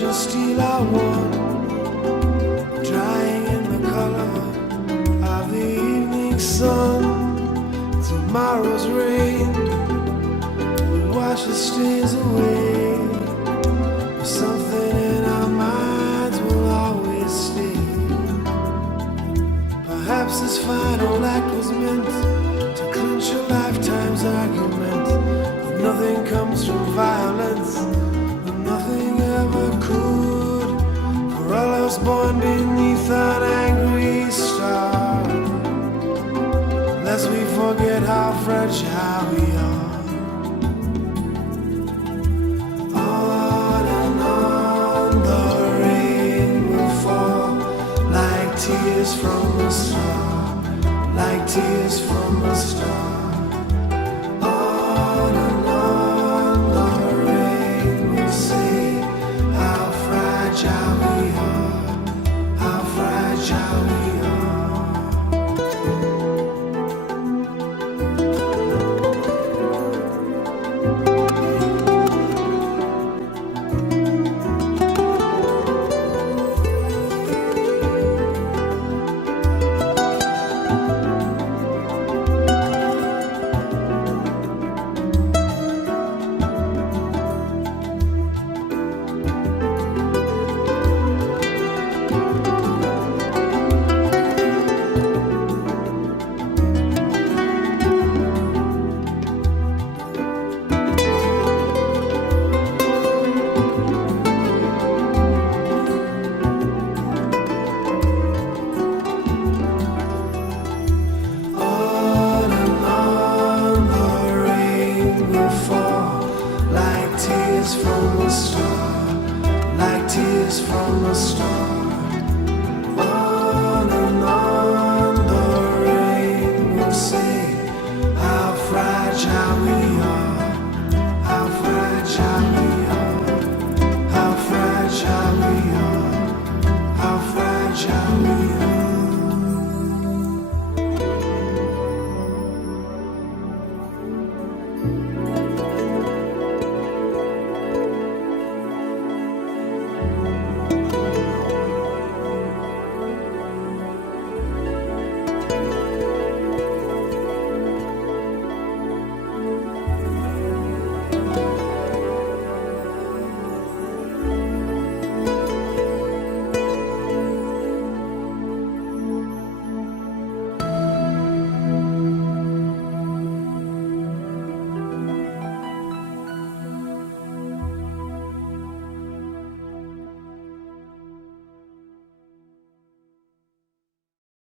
virgin steel I want, drying in the color of the evening sun. Tomorrow's rain will wash the stains away, but something in our minds will always stay. Perhaps this final act was meant to clinch a lifetime's argument, that nothing comes from violence, that nothing ever could. For all of us born beneath an angry star, lest we forget how fragile we are. On and on the rain will fall, like tears from a star, like tears from a star. On and on the rain will say how fragile we are, how fragile we are. From a star, like tears from a star.